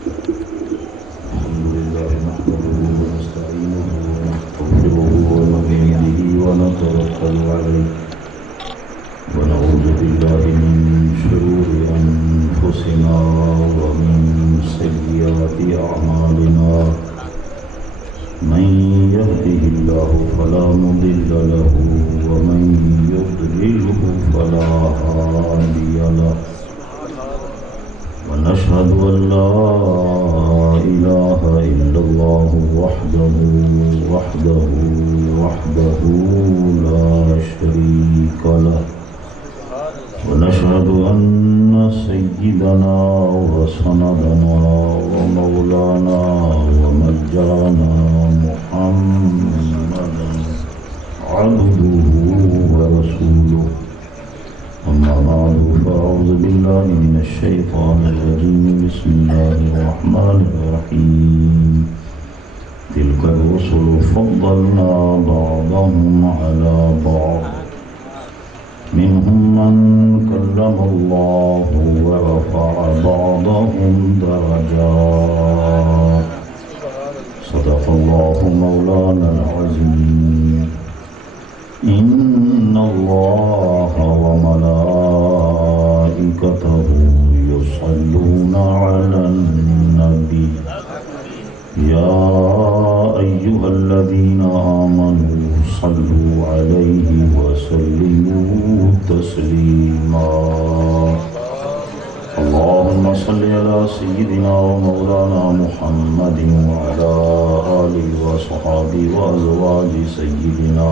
الحمد لله نحمده ونستعينه ونستغفره ونؤمن به ونتوكل عليه ونعوذ بالله من شرور أنفسنا ومن سيئات أعمالنا من يهده الله فلا مضل له ومن يضلله فلا هادي له ونشهد أن لا إله إلا الله وحده لا شريك له ونشهد أن سيدنا وسندنا ومولانا وملجأنا محمدا عبده ورسوله أما بعد فأعوذ بالله من الشيطان الرجيم بسم الله الرحمن الرحيم تلك الرسل فضلنا بعضهم على بعض منهم من كلم الله ورفع بعضهم درجات صدق الله مولانا العظيم إن الله وملائكته يصلون على النبي يا أيها الذين آمنوا صلوا عليه وسلموا تسليما اللهم صل على سيدنا ومولانا محمد وعلى آله وصحبه وأزواج سيدنا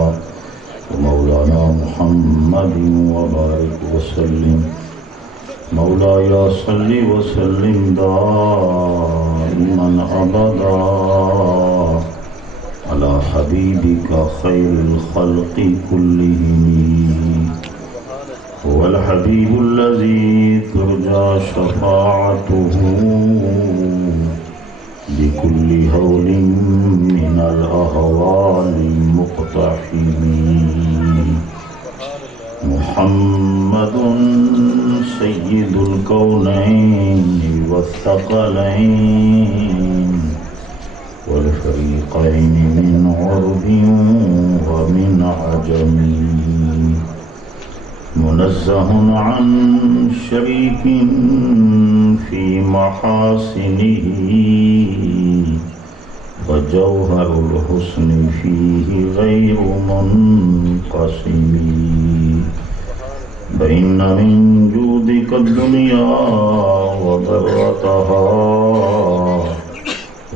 ومولانا محمد وبارك وسلم مولاي صل وسلم دائما أبدا على حبيبك خير الخلق كلهم هو الحبيب الذي ترجى شفاعته بكل هول من الأهوال المقتحمين محمد سيد الكونين والثقلين والفريقين من عرب ومن عجم منزه عن شريك في محاسنه وجوهر الحسن فيه غير منقسم بين من جودك الدنيا وضرتها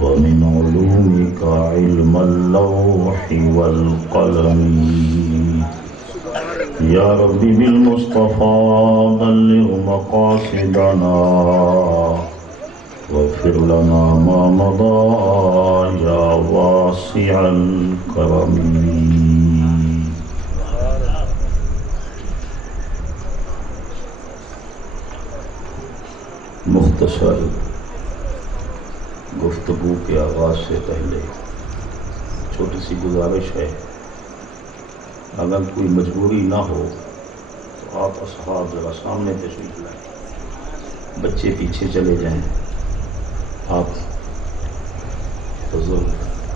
ومن علومك علم اللوح والقلم يا رب بالمصطفى بلغ مقاصدنا واغفر لنا ما مضى يا واسع الكرم مختصر گفتگو کے آغاز سے پہلے چھوٹی سی گزارش ہے، اگر کوئی مجبوری نہ ہو تو آپ اصحاب ذرا سامنے تشریف لائیں، بچے پیچھے چلے جائیں، آپ بزرگ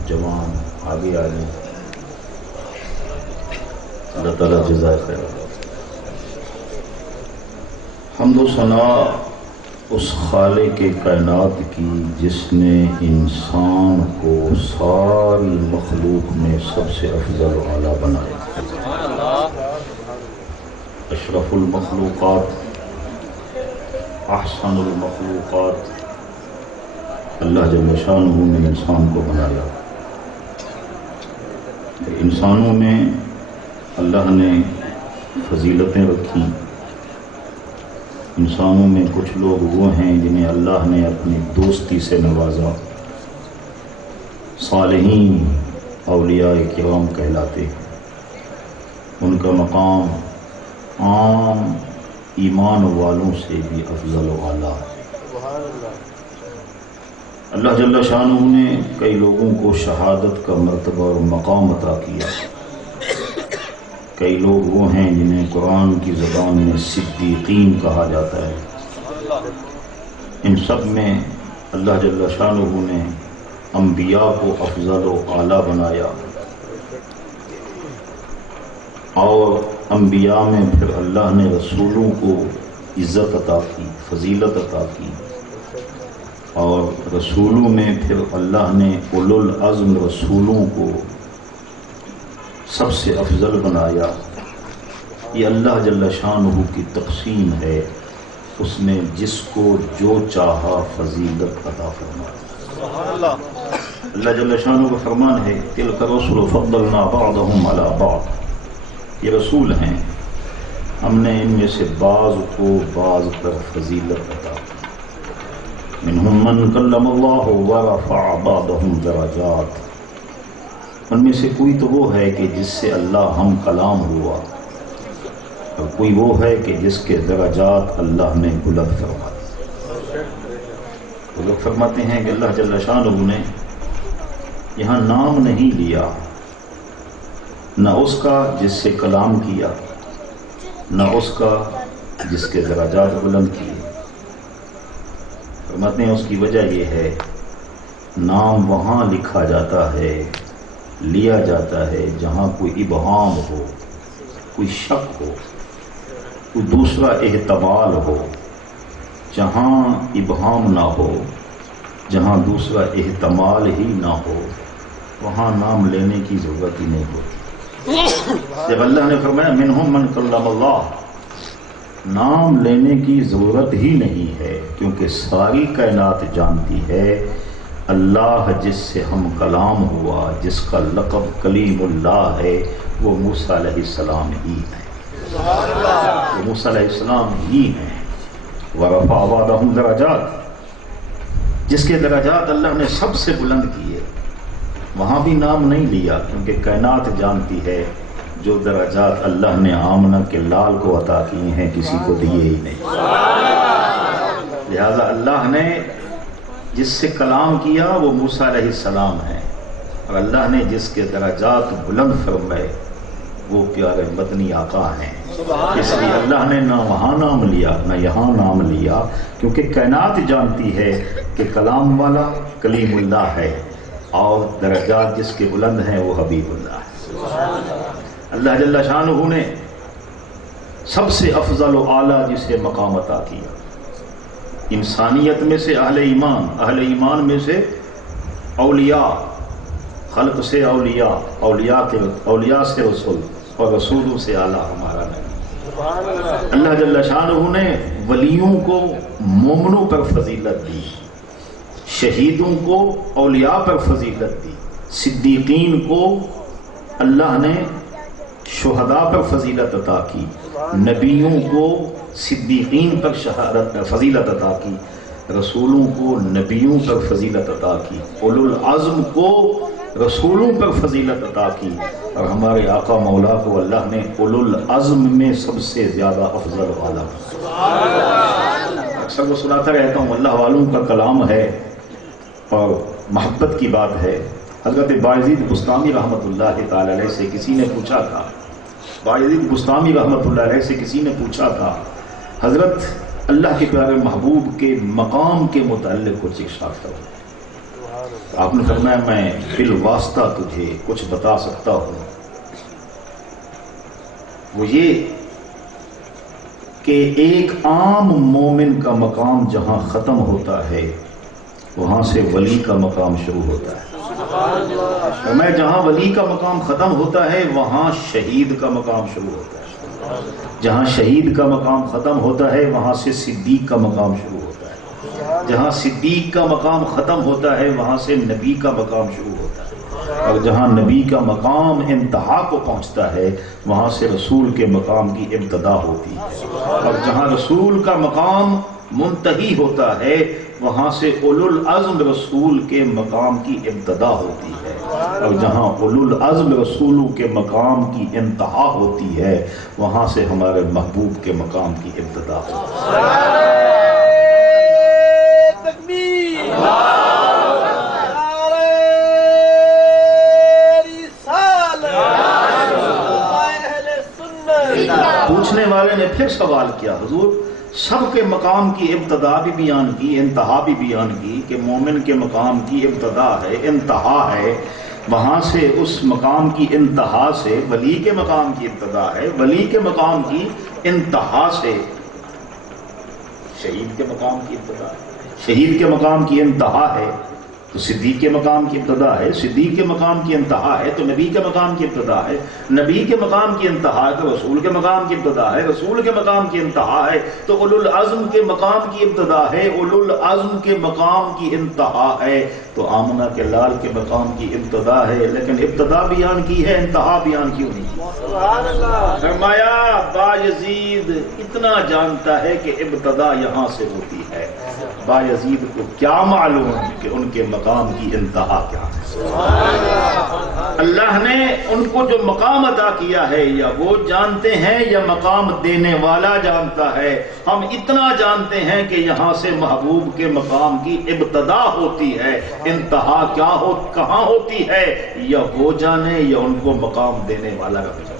جوان آگے آ جائیں، اللہ تعالیٰ جزائے خیر۔ حمد و ثنا اس خالق کائنات کی جس نے انسان کو ساری مخلوق میں سب سے افضل و اعلیٰ بنایا، اشرف المخلوقات، احسن المخلوقات، اللہ جل شانہ نے انسان کو بنایا۔ انسانوں میں اللہ نے فضیلتیں رکھی، انسانوں میں کچھ لوگ وہ ہیں جنہیں اللہ نے اپنی دوستی سے نوازا، صالحین اولیاء کرام کہلاتے ہیں، ان کا مقام عام ایمان والوں سے بھی افضل و اعلیٰ۔ اللہ جل شانہ نے کئی لوگوں کو شہادت کا مرتبہ اور مقام عطا کیا، کئی لوگ وہ ہیں جنہیں قرآن کی زبان میں صدیقین کہا جاتا ہے۔ ان سب میں اللہ جل شانہ نے انبیاء کو افضل و اعلیٰ بنایا، اور انبیاء میں پھر اللہ نے رسولوں کو عزت عطا کی، فضیلت عطا کی، اور رسولوں میں پھر اللہ نے اولو العزم رسولوں کو سب سے افضل بنایا۔ یہ اللہ جل شانہ کی تقسیم ہے، اس نے جس کو جو چاہا فضیلت عطا فرمایا۔ اللہ جل شانہ کا فرمان ہے تلک الرسل فضلنا بعضهم علی بعض، یہ رسول ہیں، ہم نے ان میں سے بعض کو بعض پر فضیلت عطا کی۔ منہم من کلم اللہ ورفع بعضهم درجات، ان میں سے کوئی تو وہ ہے کہ جس سے اللہ ہم کلام ہوا، اور کوئی وہ ہے کہ جس کے درجات اللہ نے بلند فرمائے۔ وہ لوگ فرماتے ہیں کہ اللہ جل شانہ نے یہاں نام نہیں لیا، نہ اس کا جس سے کلام کیا، نہ اس کا جس کے درجات بلند کیے۔ فرماتے ہیں اس کی وجہ یہ ہے نام وہاں لکھا جاتا ہے، لیا جاتا ہے جہاں کوئی ابہام ہو، کوئی شک ہو، کوئی دوسرا احتمال ہو۔ جہاں ابہام نہ ہو، جہاں دوسرا احتمال ہی نہ ہو، وہاں نام لینے کی ضرورت ہی نہیں ہوتی۔ جب اللہ نے فرمایا منہم من کلم اللہ، نام لینے کی ضرورت ہی نہیں ہے، کیونکہ ساری کائنات جانتی ہے اللہ جس سے ہم کلام ہوا، جس کا لقب کلیم اللہ ہے، وہ موسیٰ علیہ السلام ہی ہے، وہ موسیٰ علیہ السلام ہی ہیں۔ ورفع بعضهم درجات، جس کے درجات اللہ نے سب سے بلند کیے، وہاں بھی نام نہیں لیا، کیونکہ کائنات جانتی ہے جو درجات اللہ نے آمنہ کے لال کو عطا کیے ہیں کسی کو دیے ہی نہیں۔ لہذا اللہ نے جس سے کلام کیا وہ موسیٰ علیہ السلام ہیں، اور اللہ نے جس کے درجات بلند فرمائے وہ پیارے مدنی آقا ہیں۔ اس لیے اللہ نے نہ وہاں نام لیا نہ یہاں نام لیا، کیونکہ کائنات جانتی ہے کہ کلام والا کلیم اللہ ہے، اور درجات جس کے بلند ہیں وہ حبیب اللہ ہے۔ اللہ جل شانہ نے سب سے افضل و اعلیٰ جسے مقام عطا کیا، انسانیت میں سے اہل ایمان، اہل ایمان میں سے اولیاء، خلق سے اولیاء، اولیاء سے رسول، اور رسولوں سے اعلیٰ ہمارا نبی۔ اللہ جل شانہ نے ولیوں کو مومنوں پر فضیلت دی، شہیدوں کو اولیاء پر فضیلت دی، صدیقین کو اللہ نے شہداء پر فضیلت عطا کی، نبیوں کو صدیقین پر شہادت فضیلت عطا کی، رسولوں کو نبیوں پر فضیلت عطا کی، اولو العزم کو رسولوں پر فضیلت عطا کی، اور ہمارے آقا مولا کو اللہ نے اولو العزم میں سب سے زیادہ افضل والا۔ اکثر وہ سناتا رہتا ہوں، اللہ والوں کا کلام ہے اور محبت کی بات ہے۔ حضرت بایزید بسطامی رحمۃ اللہ تعالی علیہ سے کسی نے پوچھا تھا، بایزید بسطامی رحمۃ اللہ علیہ سے کسی نے پوچھا تھا حضرت اللہ کے پیارے محبوب کے مقام کے متعلق کچھ ارشاد کرو۔ آپ نے فرمایا میں بالواسطہ تجھے کچھ بتا سکتا ہوں، وہ یہ کہ ایک عام مومن کا مقام جہاں ختم ہوتا ہے وہاں سے ولی کا مقام شروع ہوتا ہے۔ میں جہاں ولی کا مقام ختم ہوتا ہے وہاں شہید کا مقام شروع ہوتا ہے، جہاں شہید کا مقام ختم ہوتا ہے وہاں سے صدیق کا مقام شروع ہوتا ہے، جہاں صدیق کا مقام ختم ہوتا ہے وہاں سے نبی کا مقام شروع ہوتا ہے، اور جہاں نبی کا مقام انتہا کو پہنچتا ہے وہاں سے رسول کے مقام کی ابتدا ہوتی ہے، اور جہاں رسول کا مقام منتہی ہوتا ہے وہاں سے اولو العزم رسول کے مقام کی ابتدا ہوتی ہے، اور جہاں اولو العزم رسولوں کے مقام کی انتہا ہوتی ہے وہاں سے ہمارے محبوب کے مقام کی ابتدا ہوتی ہے۔ پوچھنے والے نے پھر سوال کیا، حضور سب کے مقام کی ابتدا بھی بیان کی، انتہا بھی بیان کی کہ مومن کے مقام کی ابتدا ہے، انتہا ہے، وہاں سے اس مقام کی انتہا سے ولی کے مقام کی ابتدا ہے، ولی کے مقام کی انتہا سے شہید کے مقام کی ابتدا ہے، شہید کے مقام کی انتہا ہے تو صدیق کے مقام کی ابتدا ہے، صدیق کے مقام کی انتہا ہے تو نبی کے مقام کی ابتدا ہے، نبی کے مقام کی انتہا ہے تو رسول کے مقام کی ابتدا ہے، رسول کے مقام کی انتہا ہے تو اولو العزم کے مقام کی ابتدا ہے، اولو العزم کے مقام کی انتہا ہے تو آمنہ کے لال کے مقام کی ابتدا ہے، لیکن ابتدا بیان کی ہے، انتہا بیان کیوں نہیں؟ فرمایا بایزید اتنا جانتا ہے کہ ابتدا یہاں سے ہوتی ہے، بایزید کو کیا معلوم کہ ان کے مقام کی انتہا کیا ہے؟ اللہ نے ان کو جو مقام عطا کیا ہے یا وہ جانتے ہیں یا مقام دینے والا جانتا ہے؟ ہم اتنا جانتے ہیں کہ یہاں سے محبوب کے مقام کی ابتدا ہوتی ہے، انتہا کیا ہو کہاں ہوتی ہے یا وہ جانے یا ان کو مقام دینے والا رب جانے۔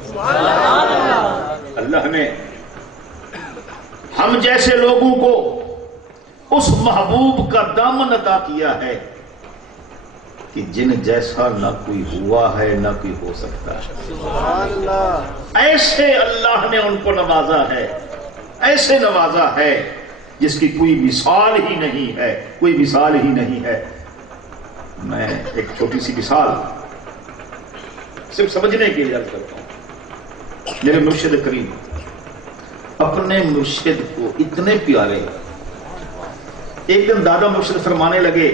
اللہ نے ہم جیسے لوگوں کو اس محبوب کا دامن عطا کیا ہے کہ جن جیسا نہ کوئی ہوا ہے نہ کوئی ہو سکتا ہے، ایسے اللہ نے ان کو نوازا ہے، ایسے نوازا ہے جس کی کوئی مثال ہی نہیں ہے، کوئی مثال ہی نہیں ہے۔ میں ایک چھوٹی سی مثال صرف سمجھنے کے لیے عرض کرتا ہوں۔ میرے مرشد کریم اپنے مرشد کو اتنے پیارے، ایک دن دادا مرشد فرمانے لگے،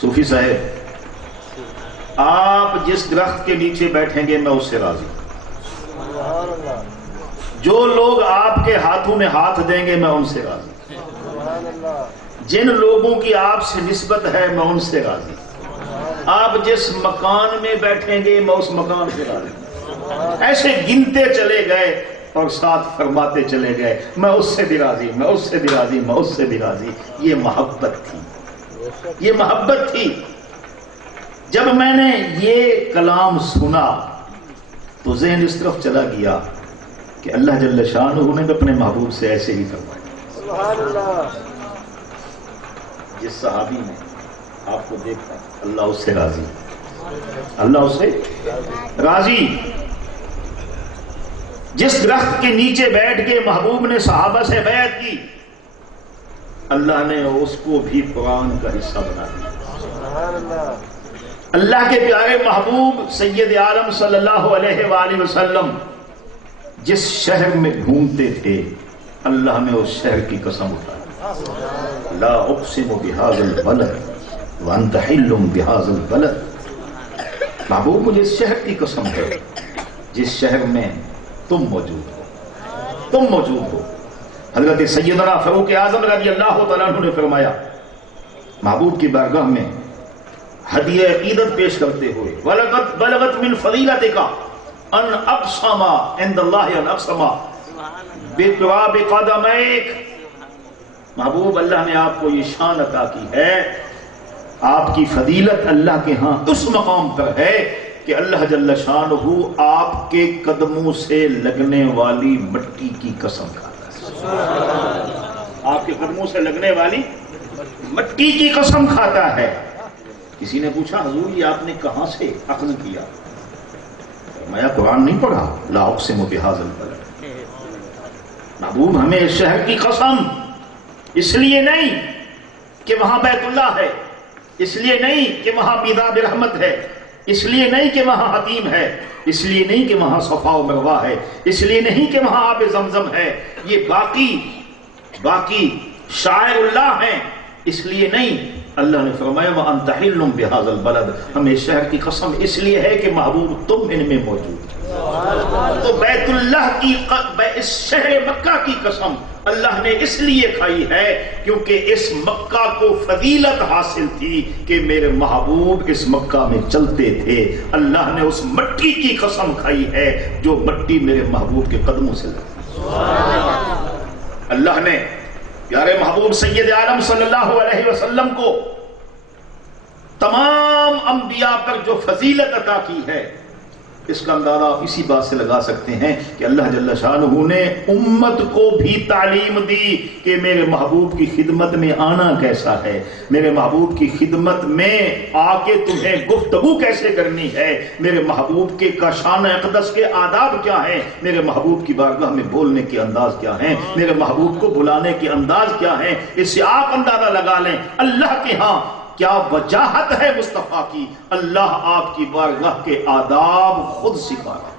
صوفی صاحب آپ جس درخت کے نیچے بیٹھیں گے میں اس سے راضی ہوں، جو لوگ آپ کے ہاتھوں میں ہاتھ دیں گے میں ان سے راضی ہوں، جن لوگوں کی آپ سے نسبت ہے میں ان سے راضی ہوں، آپ جس مکان میں بیٹھیں گے میں اس مکان سے راضی ہوں۔ ایسے گنتے چلے گئے اور ساتھ فرماتے چلے گئے، میں اس سے بھی راضی، میں اس سے بھی راضی، میں اس سے بھی راضی۔ یہ محبت تھی، یہ محبت تھی۔ جب میں نے یہ کلام سنا تو ذہن اس طرف چلا گیا کہ اللہ جل شانہ نے اپنے محبوب سے ایسے ہی فرمایا۔ جس صحابی نے آپ کو دیکھا اللہ اس سے راضی، اللہ اس سے راضی۔ جس درخت کے نیچے بیٹھ کے محبوب نے صحابہ سے بیعت کی اللہ نے اس کو بھی قرآن کا حصہ بنا دیا۔ اللہ کے پیارے محبوب سید عالم صلی اللہ علیہ وآلہ وسلم جس شہر میں گھومتے تھے اللہ نے اس شہر کی قسم اٹھائی، لا اقسم بہذا البلد وانت حل بہذا البلد۔ محبوب مجھے اس شہر کی قسم ہے جس شہر میں تم موجود ہو، تم موجود ہو۔ حضرت سیدنا فاروق اعظم رضی اللہ تعالیٰ عنہ نے فرمایا محبوب کی بارگاہ میں ہدیہ عقیدت پیش کرتے ہوئے، وَلَقَدْ بَلَغَتْ مِنْ فَضِيلَتِكَ أَنْ أَقْسَمَ عِنْدَ اللَّهِ أَنْ أَقْسَمَ بِتُرَابِ قَدَمَيْكَ۔ محبوب اللہ نے آپ کو یہ شان عطا کی ہے، آپ کی فضیلت اللہ کے ہاں اس مقام پر ہے کہ اللہ جل شانہ آپ کے قدموں سے لگنے والی مٹی کی قسم کھاتا ہے، آپ کے قدموں سے لگنے والی مٹی کی قسم کھاتا ہے۔ کسی نے پوچھا حضور یہ آپ نے کہاں سے اخذ کیا؟ میں قرآن نہیں پڑھا، لا اقسم بہذا البلد۔ محبوب ہمیں اس شہر کی قسم، اس لیے نہیں کہ وہاں بیت اللہ ہے، اس لیے نہیں کہ وہاں میدان رحمت ہے، اس لیے نہیں کہ وہاں حتیم ہے، اس لیے نہیں کہ وہاں صفا و مروہ ہے، اس لیے نہیں کہ وہاں آب زمزم ہے، یہ باقی شاعر اللہ ہیں، اس لیے نہیں۔ اللہ نے فرمایا وَأَنْتَ حِلٌّ بِهَذَا الْبَلَدِ، ہمیں شہر کی قسم اس لیے ہے کہ محبوب تم ان میں موجود ہیں۔ تو بیت اللہ کی اس شہر مکہ کی قسم اللہ نے اس لیے کھائی ہے کیونکہ اس مکہ کو فضیلت حاصل تھی کہ میرے محبوب اس مکہ میں چلتے تھے۔ اللہ نے اس مٹی کی قسم کھائی ہے جو مٹی میرے محبوب کے قدموں سے لگی۔ اللہ نے پیارے محبوب سید عالم صلی اللہ علیہ وسلم کو تمام انبیاء پر جو فضیلت عطا کی ہے اس کا اندازہ آپ اسی بات سے لگا سکتے ہیں کہ اللہ جل شانہ نے امت کو بھی تعلیم دی کہ میرے محبوب کی خدمت میں آنا کیسا ہے، میرے محبوب کی خدمت میں آ کے تمہیں گفتگو کیسے کرنی ہے، میرے محبوب کے شان اقدس کے آداب کیا ہیں، میرے محبوب کی بارگاہ میں بولنے کے انداز کیا ہیں، میرے محبوب کو بلانے کے انداز کیا ہیں۔ اس سے آپ اندازہ لگا لیں اللہ کے ہاں کیا وجاہت ہے مصطفیٰ کی، اللہ آپ کی بارگاہ کے آداب خود سکھا رہا،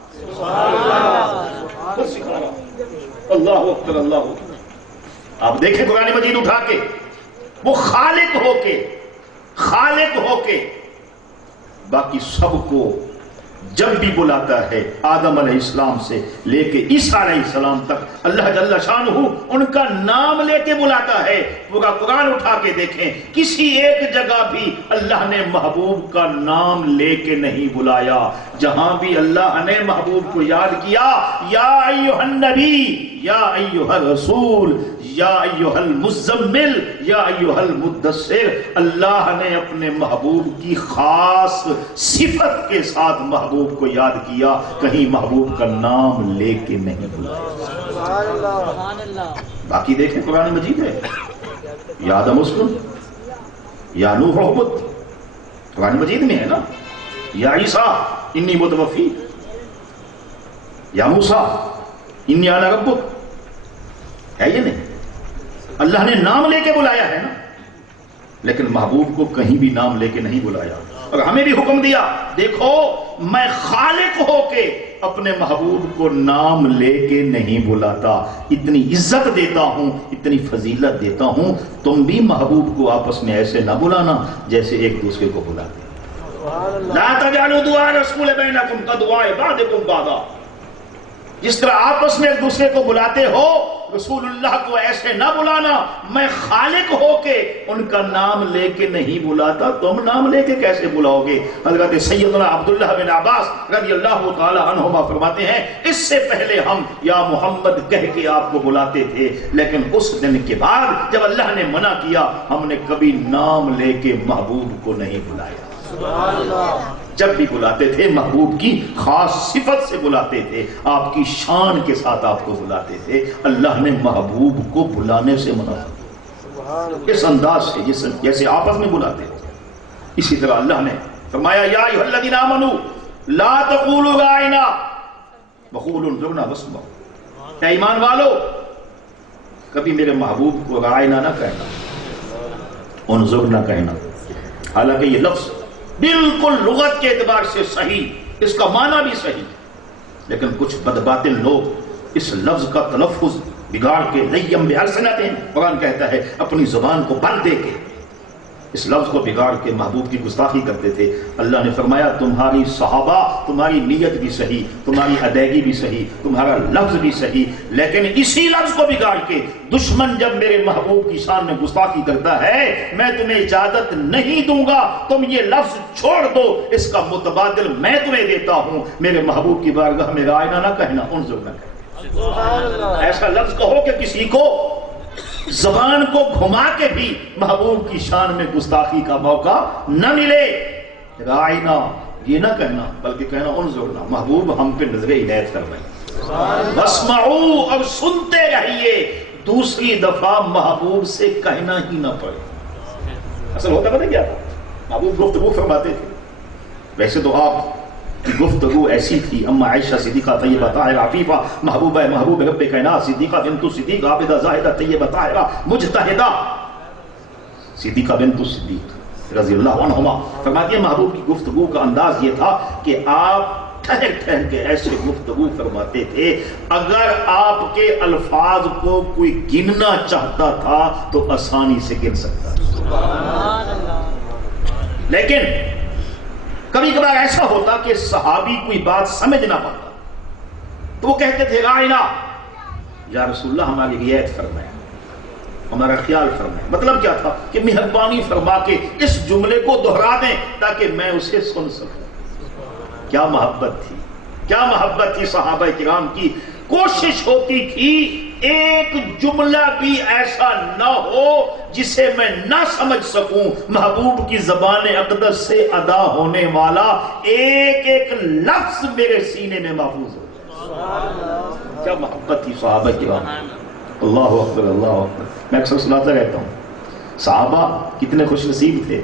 خود سکھا رہا۔ اللہ اکبر، اللہ اکبر۔ آپ دیکھیں قرآن مجید اٹھا کے، وہ خالق ہو کے باقی سب کو جب بھی بلاتا ہے، آدم علیہ السلام سے لے کے عیسیٰ علیہ السلام تک اللہ جل شانہ ان کا نام لے کے بلاتا ہے۔ پورا قرآن اٹھا کے دیکھیں، کسی ایک جگہ بھی اللہ نے محبوب کا نام لے کے نہیں بلایا۔ جہاں بھی اللہ نے محبوب کو یاد کیا، یا ایھا النبی، یا ایھا الرسول، یا ایھا المزمل، یا ایھا المدثر، اللہ نے اپنے محبوب کی خاص صفت کے ساتھ محبوب کو یاد کیا، کہیں محبوب کا نام لے کے نہیں بلایا۔ باقی دیکھیں قرآن مجید ہے، یا آدم اسکن، یا نوح اہبط، قرآن مجید میں ہے نا، یا عیسیٰ انی متوفی، یا موسیٰ انی انا ربک، ہے یہ نہیں؟ اللہ نے نام لے کے بلایا ہے نا، لیکن محبوب کو کہیں بھی نام لے کے نہیں بلایا، اور ہمیں بھی حکم دیا، دیکھو میں خالق ہو کے اپنے محبوب کو نام لے کے نہیں بلاتا، اتنی عزت دیتا ہوں، اتنی فضیلت دیتا ہوں، تم بھی محبوب کو آپس میں ایسے نہ بلانا جیسے ایک دوسرے کو بلاتے ہیں۔ لا تجعلوا دعاء الرسول بینکم کدعاء بعضکم بعضا، جس طرح آپس میں ایک دوسرے کو بلاتے ہو، رسول اللہ کو ایسے نہ بلانا، میں خالق ہو کے ان کا نام لے کے نہیں بلاتا، تم نام لے کے کیسے بلاؤ گے؟ حضرت سیدنا عبداللہ بن عباس رضی اللہ تعالی عنہما فرماتے ہیں، اس سے پہلے ہم یا محمد کہہ کے آپ کو بلاتے تھے، لیکن اس دن کے بعد جب اللہ نے منع کیا، ہم نے کبھی نام لے کے محبوب کو نہیں بلایا۔ جب بھی بلاتے تھے محبوب کی خاص صفت سے بلاتے تھے، آپ کی شان کے ساتھ آپ کو بلاتے تھے، اللہ نے محبوب کو بلانے سے منع کیا اس انداز سے جیسے آپس میں بلاتے تھے۔ اسی طرح اللہ نے فرمایا، یا ایھا الذین آمنوا لا تقولوا راعنا وقولوا انظرنا واسمعوا، اے ایمان والو کبھی میرے محبوب کو راعنا نہ کہنا، انظرنا کہنا، حالانکہ یہ لفظ بالکل لغت کے اعتبار سے صحیح، اس کا معنی بھی صحیح، لیکن کچھ بدباطل لوگ اس لفظ کا تلفظ بگاڑ کے لیم بألسنتہم، قرآن کہتا ہے اپنی زبان کو بند دے کے اس لفظ کو بگاڑ کے محبوب کی گستاخی کرتے تھے۔ اللہ نے فرمایا تمہاری صحابہ، تمہاری نیت بھی صحیح، تمہاری ادائیگی بھی صحیح، تمہارا لفظ بھی صحیح، لیکن اسی لفظ کو بگاڑ کے دشمن جب میرے محبوب کی شان میں گستاخی کرتا ہے، میں تمہیں اجازت نہیں دوں گا، تم یہ لفظ چھوڑ دو، اس کا متبادل میں تمہیں دیتا ہوں، میرے محبوب کی بارگاہ میں رائنا نہ کہنا، انظر نہ کہنا۔ ایسا لفظ کہو کہ کسی کو زبان کو گھما کے بھی محبوب کی شان میں گستاخی کا موقع نہ ملے۔ رائنا یہ نہ کہنا بلکہ کہنا انظرنا، محبوب ہم پہ نظر عنایت فرمائیں، واسمعوا، اور سنتے رہیے، دوسری دفعہ محبوب سے کہنا ہی نہ پڑے۔ اصل ہوتا پتہ کیا تھا، محبوب گفتگو فرماتے تھے، ویسے تو آپ کی گفتگو ایسی تھی، اما عائشہ صدیقہ طیبہ طاہرہ عفیفہ محبوبہ محبوب رب کائنات صدیقہ بنت صدیق عابدہ زاہدہ طیبہ طاہرہ مجتہدہ صدیقہ بنت صدیق رضی اللہ عنہما فرماتی ہے محبوب کی گفتگو کا انداز یہ تھا کہ آپ ٹھہر ٹھہر کے ایسے گفتگو فرماتے تھے، اگر آپ کے الفاظ کو کوئی گننا چاہتا تھا تو آسانی سے گن سکتا تھا، لیکن کبھی کبھار ایسا ہوتا کہ صحابی کوئی بات سمجھ نہ پاتا تو وہ کہتے تھے رائنا، یا رسول اللہ ہماری رعایت فرمائیں، ہمارا خیال فرمائیں۔ مطلب کیا تھا کہ مہربانی فرما کے اس جملے کو دہرا دیں تاکہ میں اسے سن سکوں۔ کیا محبت تھی، کیا محبت تھی صحابہ کرام کی، کوشش ہوتی تھی ایک جملہ بھی ایسا نہ ہو جسے میں نہ سمجھ سکوں. محبوب کی زبان اقدس سے ادا ہونے والا ایک ایک لفظ میرے سینے میں محفوظ ہو. کیا محبت تھی صحابہ کرام. اللہ اکبر اللہ اکبر. میں اکثر سناتا رہتا ہوں صحابہ کتنے خوش نصیب تھے.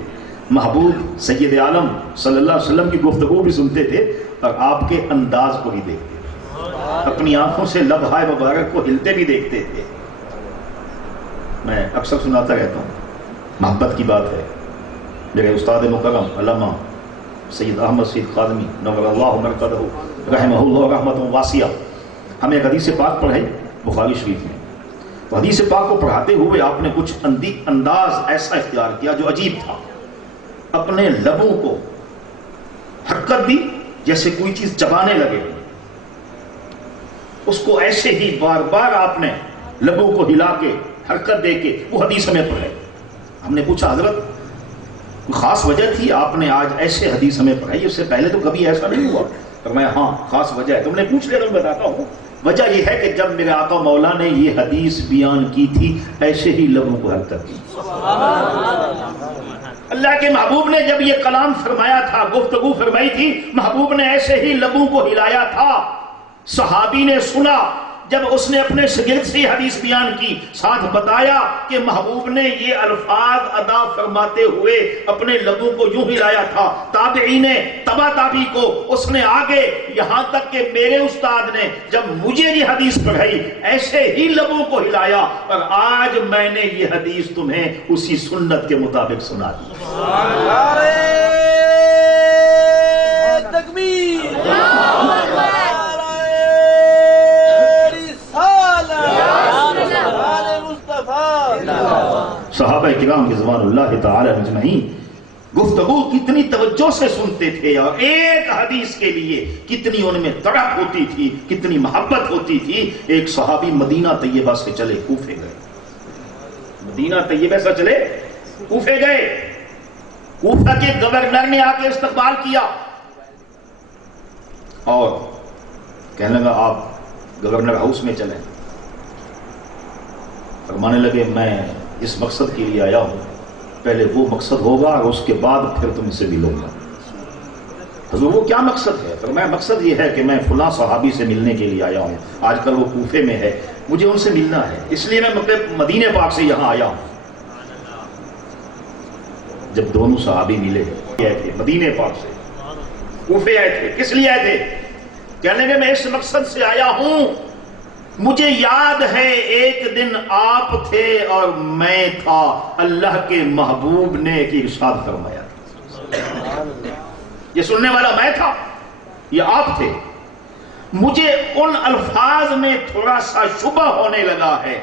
محبوب سید عالم صلی اللہ علیہ وسلم کی گفتگو بھی سنتے تھے اور آپ کے انداز کو بھی دیکھتے تھے. اپنی آنکھوں سے لبہائے مبارک کو ہلتے بھی دیکھتے تھے. میں اکثر سناتا رہتا ہوں محبت کی بات ہے. میرے استاد مکرم علامہ سید احمد سید خادمی نور اللہ مرقدہ رحمہ اللہ رحمۃ واسعہ ہمیں ایک حدیث پاک پڑھائی بخاری شریف میں. تو حدیث پاک کو پڑھاتے ہوئے آپ نے کچھ انداز ایسا اختیار کیا جو عجیب تھا. اپنے لبوں کو حرکت دی جیسے کوئی چیز چبانے لگے. اس کو ایسے ہی بار بار آپ نے لبوں کو ہلا کے حرکت دے کے وہ حدیث ہمیں پڑھائی. ہم نے پوچھا حضرت کوئی خاص وجہ تھی آپ نے آج ایسے حدیث ہمیں پڑھائی؟ اس سے پہلے تو کبھی ایسا نہیں ہوا. تو میں ہاں خاص وجہ ہے. تم نے پوچھ لیا تو میں بتاتا ہوں. وجہ یہ ہے کہ جب میرے آقا مولا نے یہ حدیث بیان کی تھی ایسے ہی لبوں کو حرکت کی. اللہ کے محبوب نے جب یہ کلام فرمایا تھا گفتگو فرمائی تھی محبوب نے ایسے ہی لبوں کو ہلایا تھا. صحابی نے سنا جب اس نے اپنے شاگرد سے حدیث بیان کی ساتھ بتایا کہ محبوب نے یہ الفاظ ادا فرماتے ہوئے اپنے لبوں کو یوں ہلایا تھا. تابعی نے تبا تابعی کو اس نے آگے یہاں تک کہ میرے استاد نے جب مجھے یہ حدیث پڑھائی ایسے ہی لبوں کو ہلایا. اور آج میں نے یہ حدیث تمہیں اسی سنت کے مطابق سنا دی. صحابہ کرام کی زبان اللہ تعالی مجمعین گفتگو کتنی توجہ سے سنتے تھے اور ایک حدیث کے لیے کتنی ان میں تڑپ ہوتی تھی کتنی محبت ہوتی تھی. ایک صحابی مدینہ طیبہ سے چلے کوفے گئے. مدینہ طیبہ سے چلے کوفے گئے. کوفہ کے گورنر نے آ کے استقبال کیا اور کہنے لگا آپ گورنر ہاؤس میں چلیں. فرمانے لگے میں اس مقصد کے لیے آیا ہوں پہلے وہ مقصد ہوگا اور اس کے بعد پھر تم سے ملوں گا. حضور وہ کیا مقصد ہے؟ فرمایا مقصد یہ ہے کہ میں فلاں صحابی سے ملنے کے لیے آیا ہوں. آج کل وہ کوفے میں ہے مجھے ان سے ملنا ہے اس لیے میں مدینے پاک سے یہاں آیا ہوں. جب دونوں صحابی ملے تھے مدینے پاک سے کوفے آئے تھے کس لیے آئے تھے؟ کہنے لگے میں اس مقصد سے آیا ہوں مجھے یاد ہے ایک دن آپ تھے اور میں تھا اللہ کے محبوب نے ایک ارشاد فرمایا تھا. یہ سننے والا میں تھا یہ آپ تھے. مجھے ان الفاظ میں تھوڑا سا شبہ ہونے لگا ہے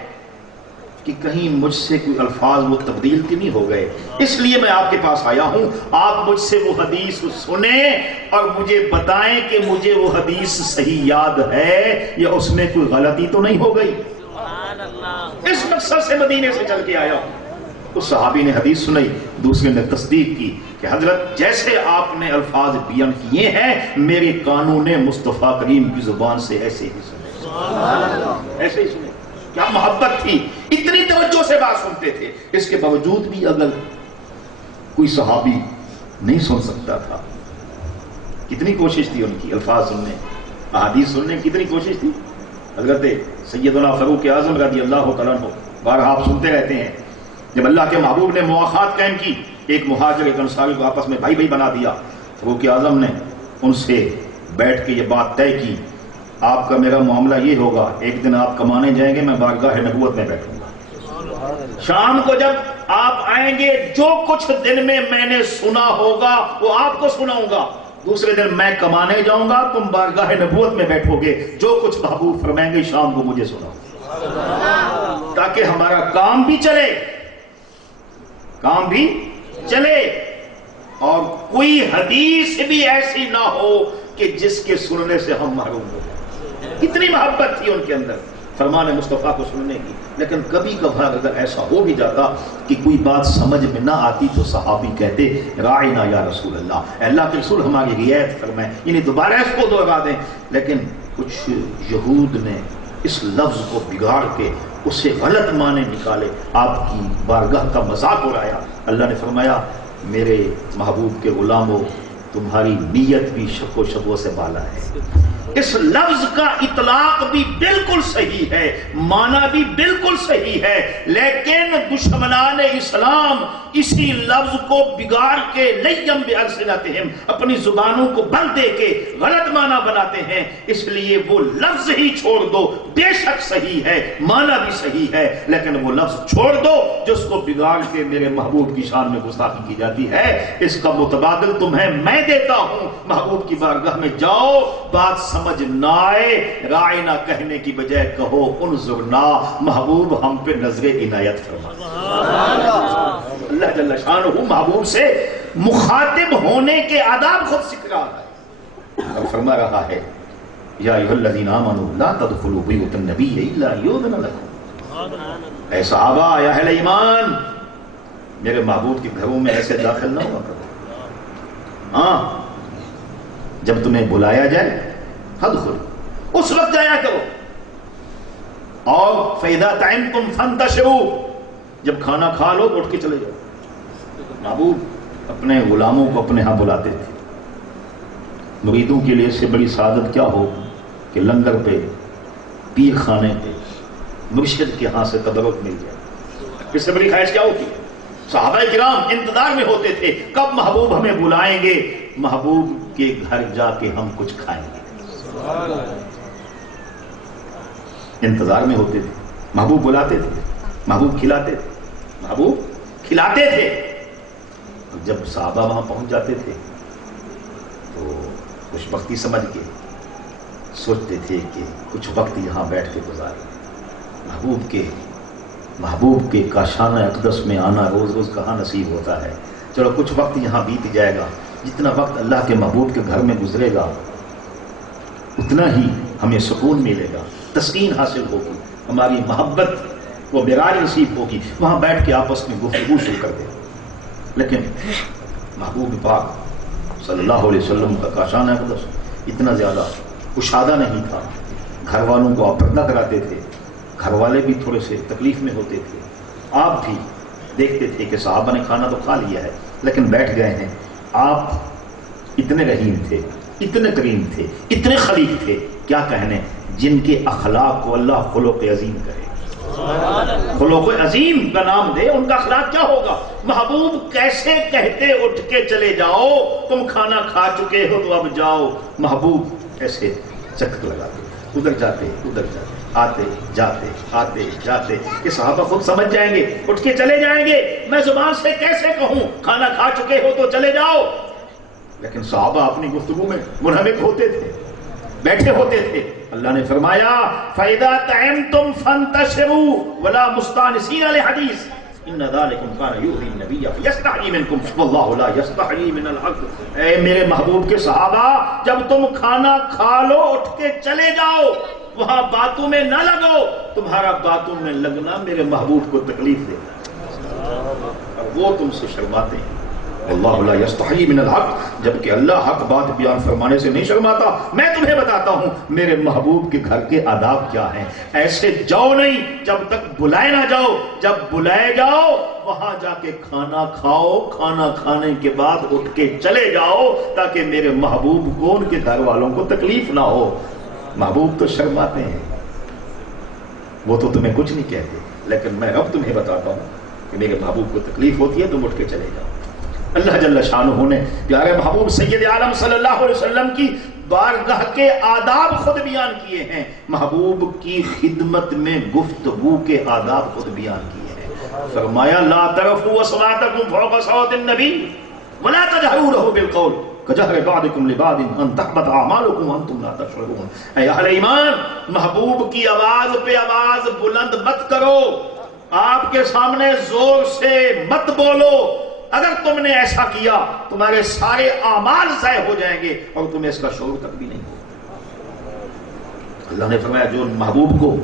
کہ کہیں مجھ سے کوئی الفاظ وہ تبدیل تو نہیں ہو گئے اس لیے میں آپ کے پاس آیا ہوں. آپ مجھ سے وہ حدیث سنیں اور مجھے بتائیں کہ مجھے وہ حدیث صحیح یاد ہے یا اس میں کوئی غلطی تو نہیں ہو گئی. اس مقصد سے مدینے سے چل کے آیا ہوں. اس صحابی نے حدیث سنائی دوسرے نے تصدیق کی کہ حضرت جیسے آپ نے الفاظ بیان کیے ہیں میرے قانون مصطفیٰ کریم کی زبان سے ایسے ہی سنے ایسے ہی سنے. کیا محبت تھی اتنی توجہ سے بات سنتے تھے. اس کے باوجود بھی اگر کوئی صحابی نہیں سن سکتا تھا کتنی کوشش تھی ان کی الفاظ سننے احادیث سننے کتنی کوشش تھی. حضرت سیدنا فاروق اعظم رضی اللہ تعالیٰ عنہ بارہا آپ سنتے رہتے ہیں جب اللہ کے محبوب نے مواخات قائم کی ایک مہاجر ایک انصاری کو آپس میں بھائی بھائی بنا دیا. فاروق اعظم نے ان سے بیٹھ کے یہ بات طے کی آپ کا میرا معاملہ یہ ہوگا ایک دن آپ کمانے جائیں گے میں بارگاہ نبوت میں بیٹھوں گا. شام کو جب آپ آئیں گے جو کچھ دن میں نے سنا ہوگا وہ آپ کو سناؤں گا. دوسرے دن میں کمانے جاؤں گا تم بارگاہ نبوت میں بیٹھو گے جو کچھ محبوب فرمائیں گے شام کو مجھے سناؤ تاکہ ہمارا کام بھی چلے اور کوئی حدیث بھی ایسی نہ ہو کہ جس کے سننے سے ہم محروم ہو جائیں. کتنی محبت تھی ان کے اندر فرمان مصطفیٰ کو سننے کی. لیکن کبھی کبھار اگر ایسا ہو بھی جاتا کہ کوئی بات سمجھ میں نہ آتی تو صحابی کہتے راعنا یا رسول اللہ اللہ کے رسول ہماری رعایت فرمائیں یعنی دوبارہ اس کو دوہرا دیں. لیکن کچھ یہود نے اس لفظ کو بگاڑ کے اسے غلط معنی نکالے، آپ کی بارگاہ کا مذاق اڑایا، اللہ نے فرمایا میرے محبوب کے غلاموں تمہاری نیت بھی شک و شبو سے بالا ہے۔ اس لفظ کا اطلاق بھی بالکل صحیح ہے، معنی بھی بالکل صحیح ہے، لیکن دشمنان اسلام اسی لفظ کو بگاڑ کے لیم بألسنتہم اپنی زبانوں کو بند دے کے غلط معنی بناتے ہیں، اس لیے وہ لفظ ہی چھوڑ دو، بے شک صحیح ہے، معنی بھی صحیح ہے، لیکن وہ لفظ چھوڑ دو جس کو بگاڑ کے میرے محبوب کی شان میں گستاخی کی جاتی ہے۔ اس کا متبادل تمہیں میں دیتا ہوں، محبوب کی بارگاہ میں جاؤ، بات سمجھ نہ آئے رائنا کہنے کی بجائے کہو انظرنا، محبوب ہم پہ نظر عنایت فرما۔ اللہ جل شانہ محبوب سے مخاطب ہونے کے آداب خود سکھ رہا ہے اور فرما رہا ہے یا ایھا الذین آمنوا لا تدخلوا بیوت النبی الا یؤذن لکم، اے صحابہ یا اہل ایمان میرے محبوب کے گھروں میں ایسے داخل نہ ہوا کرو، ہاں جب تمہیں بلایا جائے فادخلوا، اس وقت جایا کرو، اور فَإِذَا طَعِمْتُمْ فَانْتَشِرُوا، جب کھانا کھا لو تو اٹھ کے چلے جاؤ۔ محبوب اپنے غلاموں کو اپنے ہاں بلاتے تھے۔ مریدوں کے لیے اس سے بڑی سعادت کیا ہو کہ لنگر پہ، پیر خانے پہ مرشد کے ہاں سے تبرک مل جائے، اس سے بڑی خواہش کیا ہوتی ہے؟ صحابہ کرام انتظار میں ہوتے تھے کب محبوب ہمیں بلائیں گے، محبوب کے گھر جا کے ہم کچھ کھائیں گے، انتظار میں ہوتے تھے، محبوب بلاتے تھے، محبوب کھلاتے تھے، محبوب کھلاتے تھے۔ جب صحابہ وہاں پہنچ جاتے تھے تو خوش بختی سمجھ کے سوچتے تھے کہ کچھ وقت یہاں بیٹھ کے گزارے، محبوب کے کاشانہ اقدس میں آنا روز روز کہاں نصیب ہوتا ہے، چلو کچھ وقت یہاں بیت جائے گا، جتنا وقت اللہ کے محبوب کے گھر میں گزرے گا اتنا ہی ہمیں سکون ملے گا، تسکین حاصل ہوگی، ہماری محبت وہ بیراری نصیب ہوگی، وہاں بیٹھ کے آپس میں گفتگو شروع کر دیں۔ لیکن محبوب پاک صلی اللہ علیہ وسلم کا کاشانہ اقدس اتنا زیادہ کشادہ نہیں تھا، گھر والوں کو آپ پردہ کراتے تھے، گھر والے بھی تھوڑے سے تکلیف میں ہوتے تھے، آپ بھی دیکھتے تھے کہ صحابہ نے کھانا تو کھا لیا ہے لیکن بیٹھ گئے ہیں، آپ اتنے رحیم تھے، اتنے کریم تھے، اتنے خلیق تھے، کیا کہنے، جن کے اخلاق کو اللہ خلق عظیم کرے، خلق عظیم کا نام دے، ان کا اخلاق کیا ہوگا؟ محبوب کیسے کہتے اٹھ کے چلے جاؤ، تم کھانا کھا چکے ہو تو اب جاؤ، محبوب ایسے چکر لگاتے، ادھر جاتے ادھر جاتے، آتے جاتے آتے جاتے، کہ صحابہ خود سمجھ جائیں گے، اٹھ کے چلے جائیں گے، میں زبان سے کیسے کہوں کھانا کھا چکے ہو تو چلے جاؤ، لیکن صحابہ اپنی گفتگو میں منہمک ہوتے تھے، بیٹھے ہوتے تھے۔ اللہ نے فرمایا فَإِذَا طَعِمْتُمْ فَانْتَشِرُوا وَلَا مُسْتَأْنِسِينَ لِحَدِيثٍ إِنَّ ذَلِكُمْ كَانَ يُؤْذِي النَّبِيَّ فَيَسْتَحْيِي مِنْكُمْ وَاللَّهُ لَا يَسْتَحْيِي مِنَ الْحَقِّ، اے میرے محبوب کے صحابہ جب تم کھانا کھا لو اٹھ کے چلے جاؤ، وہاں باتوں میں نہ لگو، تمہارا باتوں میں لگنا میرے محبوب کو تکلیف دیتا ہے اور وہ تم سے شرماتے ہیں۔ اللہ لا یستحیی من الحق، جبکہ اللہ حق بات بیان فرمانے سے نہیں شرماتا۔ میں تمہیں بتاتا ہوں میرے محبوب کے گھر کے آداب کیا ہیں، ایسے جاؤ نہیں جب تک بلائے نہ جاؤ، جب بلائے جاؤ وہاں جا کے کھانا کھاؤ، کھانا کھانے کے بعد اٹھ کے چلے جاؤ تاکہ میرے محبوب کو ان کے گھر والوں کو تکلیف نہ ہو۔ محبوب تو شرماتے ہیں، وہ تو تمہیں کچھ نہیں کہتے، لیکن میں اب تمہیں بتاتا ہوں کہ میرے محبوب کو تکلیف ہوتی ہے تم اٹھ کے چلے جاؤ۔ اللہ جل شانہ نے پیارے محبوب سید عالم صلی اللہ علیہ وسلم کی بارگاہ کے آداب خود بیان کیے ہیں، محبوب کی خدمت میں گفتگو کے آداب خود بیان کیے ہیں۔ فرمایا لا ترفعوا اصواتکم فوق صوت النبی ولا تجہروا له بالقول کجہر بعضکم لبعض ان تحبط اعمالکم وانتم لا تشعرون۔ اے اہل ایمان، محبوب کی آواز پہ آواز بلند مت کرو، آپ کے سامنے زور سے مت بولو، اگر تم نے ایسا کیا تمہارے سارے اعمال ضائع ہو جائیں گے اور تمہیں اس کا شعور تک بھی نہیں ہوگا۔ اللہ نے فرمایا جو محبوب کو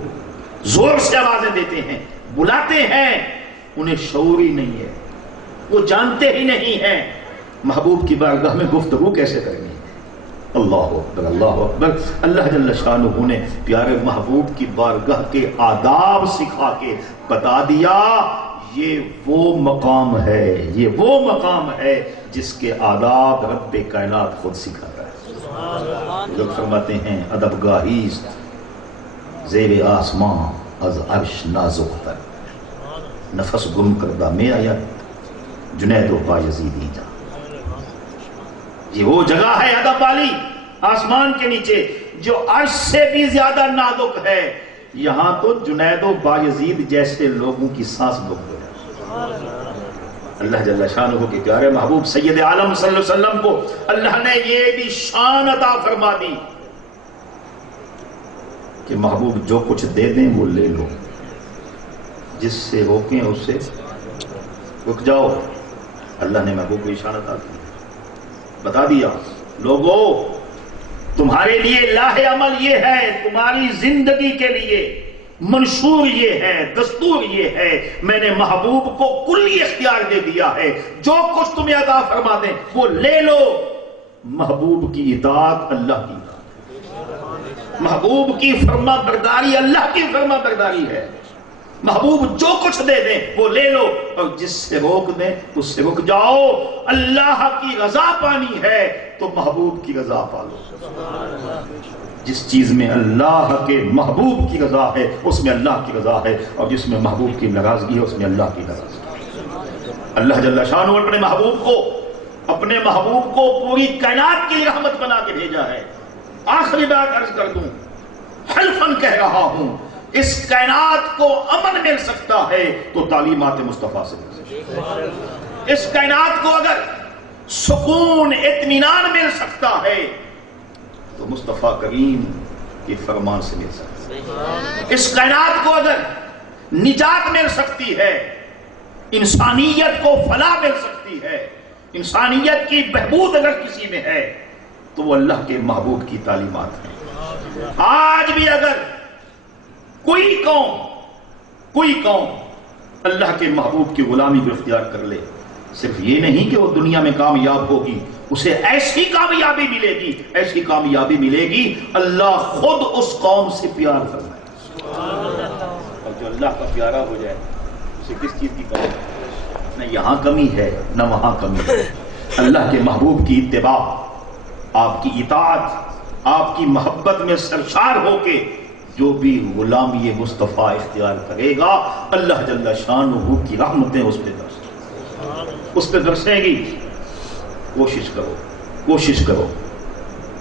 زور سے آوازیں دیتے ہیں، بلاتے ہیں، انہیں شعور ہی نہیں ہے، وہ جانتے ہی نہیں ہیں محبوب کی بارگاہ میں گفتگو کیسے کرنی ہے، اللہ اکبر اللہ اکبر۔ اللہ جل شانہ نے پیارے محبوب کی بارگاہ کے آداب سکھا کے بتا دیا، یہ وہ مقام ہے، یہ وہ مقام ہے جس کے آداب رب کائنات خود سکھاتا ہے۔ لوگ فرماتے ہیں ادب گاہیست زیر آسمان از عرش نازک تر، نفس گم کردہ میں آیا جنید و بایزیدی جا۔ یہ وہ جگہ ہے ادب والی آسمان کے نیچے جو عرش سے بھی زیادہ نازک ہے، یہاں تو جنید و بایزید جیسے لوگوں کی سانس رک گئی۔ اللہ جل شانہ کے پیارے محبوب سید عالم صلی اللہ علیہ وسلم کو اللہ نے یہ بھی شان عطا فرما دی کہ محبوب جو کچھ دے دیں وہ لے لو، جس سے روکیں اس سے رک جاؤ۔ اللہ نے محبوب کو شان عطا کی، بتا دیا لوگو تمہارے لیے لاہ عمل یہ ہے، تمہاری زندگی کے لیے منشور یہ ہے، دستور یہ ہے، میں نے محبوب کو کلی اختیار دے دیا ہے، جو کچھ تمہیں عطا فرما دیں وہ لے لو۔ محبوب کی اطاعت اللہ کی اطاعت، محبوب کی فرما برداری اللہ کی فرما برداری ہے۔ محبوب جو کچھ دے دیں وہ لے لو، اور جس سے روک دیں اس سے رک جاؤ۔ اللہ کی رضا پانی ہے تو محبوب کی رضا پالو۔ جس چیز میں اللہ کے محبوب کی رضا ہے اس میں اللہ کی رضا ہے، اور جس میں محبوب کی ناراضگی ہے اس میں اللہ کی ناراضگی ہے۔ اللہ جل شانہ اپنے محبوب کو پوری کائنات کی رحمت بنا کے بھیجا ہے۔ آخری بات عرض کر دوں، حلفاً کہہ رہا ہوں، اس کائنات کو امن مل سکتا ہے تو تعلیمات مصطفیٰ سے مل سکتا ہے۔ اس کائنات کو اگر سکون اطمینان مل سکتا ہے تو مصطفیٰ کریم کے فرمان سے مل سکتا ہے۔ اس کائنات کو اگر نجات مل سکتی ہے، انسانیت کو فلاح مل سکتی ہے، انسانیت کی بہبود اگر کسی میں ہے تو وہ اللہ کے محبوب کی تعلیمات ہیں۔ آج بھی اگر کوئی قوم اللہ کے محبوب کی غلامی کو اختیار کر لے، صرف یہ نہیں کہ وہ دنیا میں کامیاب ہوگی، اسے ایسی کامیابی ملے گی، ایسی کامیابی ملے گی اللہ خود اس قوم سے پیار فرمائے۔ اور جو اللہ کا پیارا ہو جائے اسے کس چیز کی کمی ہے؟ نہ یہاں کمی ہے نہ وہاں کمی ہے۔ اللہ کے محبوب کی اتباع، آپ کی اطاعت، آپ کی محبت میں سرشار ہو کے جو بھی غلامی مصطفیٰ اختیار کرے گا، اللہ جل شانہ کی رحمتیں اس پہ برسیں گی۔ کوشش کرو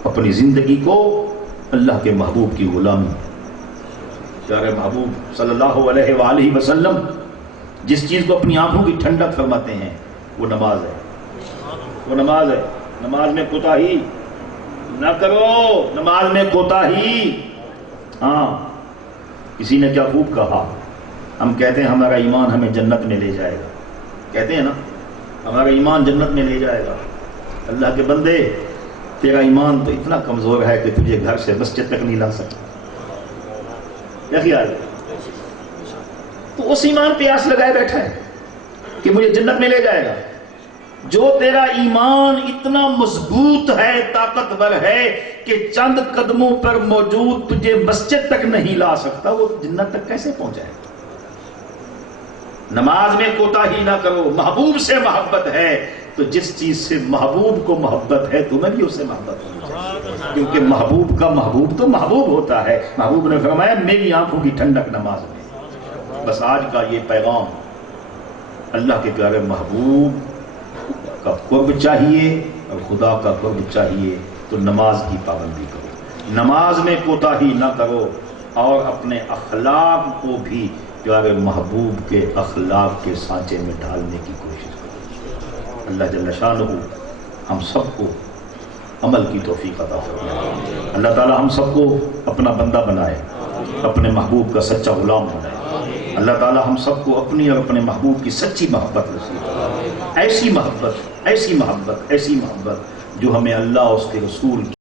اپنی زندگی کو اللہ کے محبوب کی غلامی، پیارے محبوب صلی اللہ علیہ وآلہ وسلم جس چیز کو اپنی آنکھوں کی ٹھنڈک فرماتے ہیں وہ نماز ہے، وہ نماز ہے۔ نماز میں کوتاہی نہ کرو، نماز میں کوتاہی۔ ہاں، کسی نے کیا خوب کہا، ہم کہتے ہیں ہمارا ایمان ہمیں جنت میں لے جائے گا، کہتے ہیں نا ہمارا ایمان جنت میں لے جائے گا۔ اللہ کے بندے، تیرا ایمان تو اتنا کمزور ہے کہ تجھے گھر سے مسجد تک نہیں لا سکتا۔ کیا خیال ہے؟ تو اس ایمان پہ آس لگائے بیٹھا ہے کہ مجھے جنت میں لے جائے گا۔ جو تیرا ایمان اتنا مضبوط ہے، طاقتور ہے کہ چند قدموں پر موجود تجھے مسجد تک نہیں لا سکتا، وہ جنت تک کیسے پہنچائے گا؟ نماز میں کوتاہی نہ کرو۔ محبوب سے محبت ہے تو جس چیز سے محبوب کو محبت ہے تمہیں بھی اس سے محبت ہونی چاہیے، کیونکہ محبوب کا محبوب تو محبوب ہوتا ہے۔ محبوب نے فرمایا میری آنکھوں کی ٹھنڈک نماز میں۔ بس آج کا یہ پیغام، اللہ کے پیارے محبوب کا قرب چاہیے اور خدا کا قرب چاہیے تو نماز کی پابندی کرو، نماز میں کوتاہی نہ کرو، اور اپنے اخلاق کو بھی پیارے محبوب کے اخلاق کے سانچے میں ڈھالنے کی کوشش کرو۔ اللہ جل شانہ ہم سب کو عمل کی توفیق عطا فرمائے۔ اللہ تعالی ہم سب کو اپنا بندہ بنائے، اپنے محبوب کا سچا غلام بنائے۔ اللہ تعالی ہم سب کو اپنی اور اپنے محبوب کی سچی محبت نصیب فرمائے، ایسی محبت جو ہمیں اللہ اور اس کے رسول